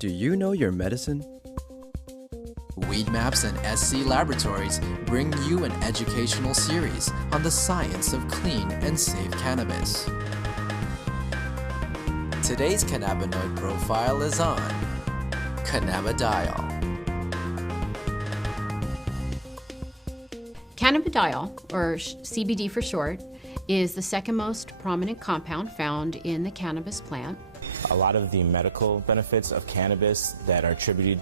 Do you know your medicine? Weed Maps and SC Laboratories bring you an educational series on the science of clean and safe cannabis. Today's cannabinoid profile is on cannabidiol. Cannabidiol, or CBD for short, is the second most prominent compound found in the cannabis plant. A lot of the medical benefits of cannabis that are attributed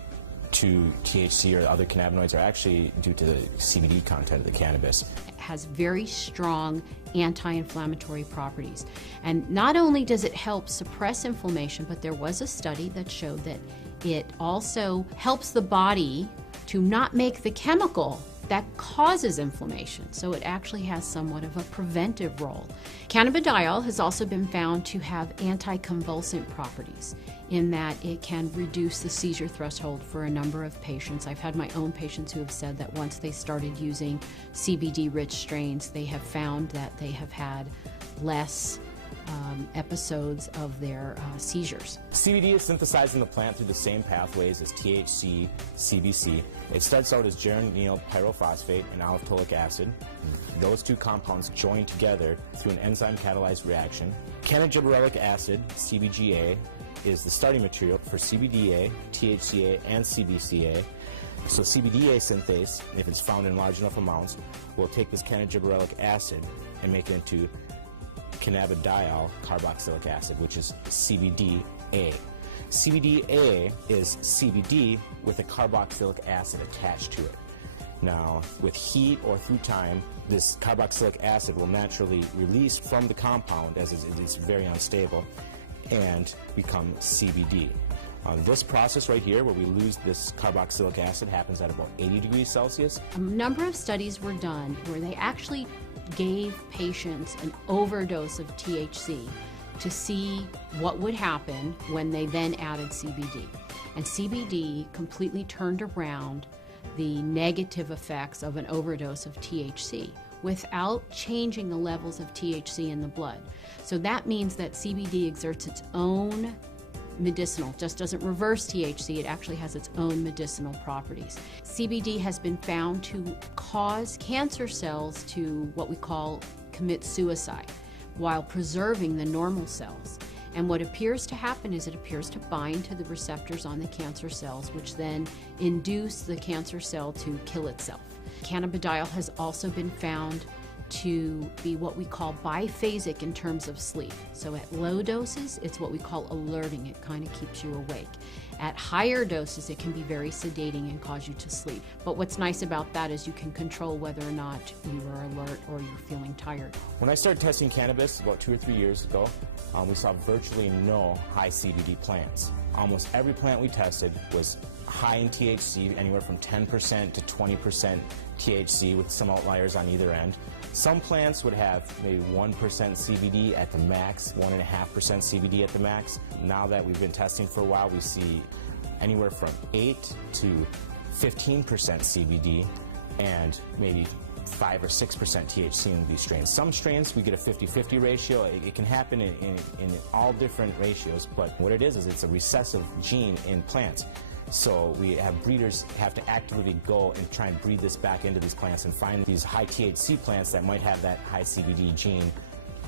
to THC or other cannabinoids are actually due to the CBD content of the cannabis. It has very strong anti-inflammatory properties. And not only does it help suppress inflammation, but there was a study that showed that it also helps the body to not make the chemical that causes inflammation. So it actually has somewhat of a preventive role. Cannabidiol has also been found to have anticonvulsant properties in that it can reduce the seizure threshold for a number of patients. I've had my own patients who have said that once they started using CBD-rich strains, they have found that they have had less episodes of their seizures. CBD is synthesized in the plant through the same pathways as THC, CBC. It starts out as geranyl pyrophosphate and alpha-tolic acid. Those two compounds join together through an enzyme-catalyzed reaction. Cannabidiolic acid, CBGA, is the starting material for CBDA, THCA, and CBCA. So CBDA synthase, if it's found in large enough amounts, will take this cannabidiolic acid and make it into cannabidiol carboxylic acid, which is CBDA. CBDA is CBD with a carboxylic acid attached to it. Now, with heat or through time, this carboxylic acid will naturally release from the compound, as it is very unstable, and become CBD. This process right here, where we lose this carboxylic acid, happens at about 80 degrees Celsius. A number of studies were done where they actually gave patients an overdose of THC to see what would happen when they then added CBD. And CBD completely turned around the negative effects of an overdose of THC without changing the levels of THC in the blood. So that means that CBD exerts its own medicinal, just doesn't reverse THC, it actually has its own medicinal properties. CBD has been found to cause cancer cells to what we call commit suicide while preserving the normal cells. And what appears to happen is it appears to bind to the receptors on the cancer cells, which then induce the cancer cell to kill itself. Cannabidiol has also been found to be what we call biphasic in terms of sleep. So at low doses, it's what we call alerting. It kind of keeps you awake. At higher doses, it can be very sedating and cause you to sleep. But what's nice about that is you can control whether or not you are alert or you're feeling tired. When I started testing cannabis about 2 or 3 years ago, we saw virtually no high CBD plants. Almost every plant we tested was high in THC, anywhere from 10% to 20% THC, with some outliers on either end. Some plants would have maybe 1% CBD at the max, 1.5% CBD at the max. Now that we've been testing for a while, we see anywhere from 8 to 15% CBD and maybe 5 or 6% THC in these strains. Some strains we get a 50-50 ratio. It can happen in all different ratios, but what it is it's a recessive gene in plants. So we have breeders have to actively go and try and breed this back into these plants and find these high THC plants that might have that high CBD gene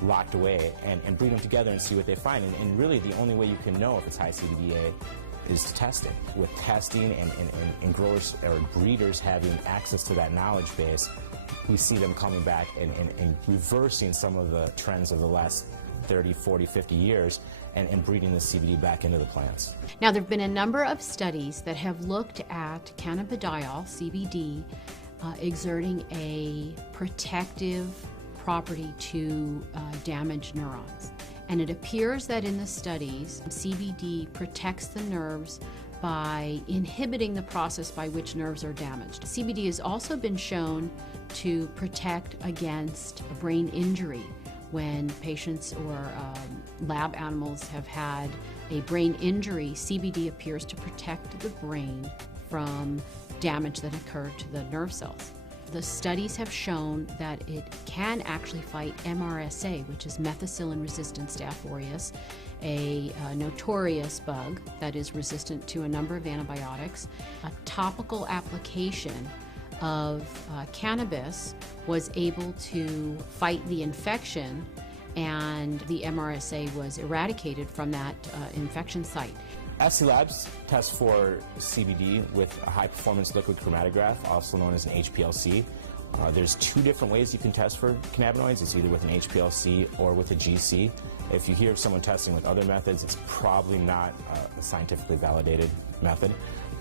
locked away and breed them together and see what they find. And really the only way you can know if it's high CBDA is to test it. With testing and growers or breeders having access to that knowledge base, we see them coming back and reversing some of the trends of the last 30, 40, 50 years and breeding the CBD back into the plants. Now, there have been a number of studies that have looked at cannabidiol, CBD, exerting a protective property to damaged neurons. And it appears that in the studies, CBD protects the nerves by inhibiting the process by which nerves are damaged. CBD has also been shown to protect against brain injury. When patients or lab animals have had a brain injury, CBD appears to protect the brain from damage that occurred to the nerve cells. The studies have shown that it can actually fight MRSA, which is methicillin-resistant Staph aureus, a notorious bug that is resistant to a number of antibiotics. A topical application of cannabis was able to fight the infection, and the MRSA was eradicated from that infection site. SC Labs tests for CBD with a high-performance liquid chromatograph, also known as an HPLC. There's two different ways you can test for cannabinoids. It's either with an HPLC or with a GC. If you hear of someone testing with other methods, it's probably not a scientifically validated method.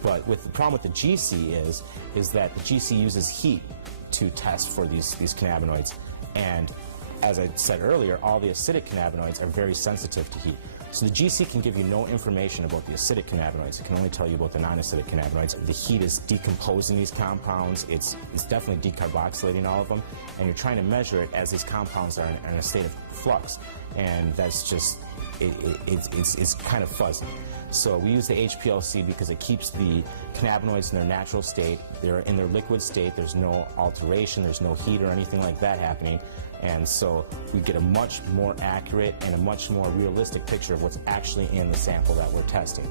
But the problem with the GC is that the GC uses heat to test for these cannabinoids. And as I said earlier, all the acidic cannabinoids are very sensitive to heat. So the GC can give you no information about the acidic cannabinoids. It can only tell you about the non-acidic cannabinoids. The heat is decomposing these compounds. It's definitely decarboxylating all of them. And you're trying to measure it as these compounds are in a state of flux. And that's just, it's kind of fuzzy. So we use the HPLC because it keeps the cannabinoids in their natural state. They're in their liquid state. There's no alteration. There's no heat or anything like that happening. And so we get a much more accurate and a much more realistic picture of what's actually in the sample that we're testing.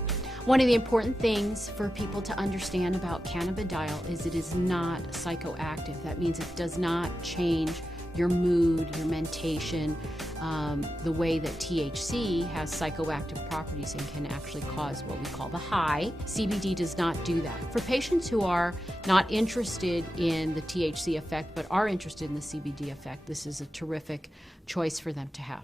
One of the important things for people to understand about cannabidiol is it is not psychoactive. That means it does not change your mood, your mentation, the way that THC has psychoactive properties and can actually cause what we call the high. CBD does not do that. For patients who are not interested in the THC effect but are interested in the CBD effect, this is a terrific choice for them to have.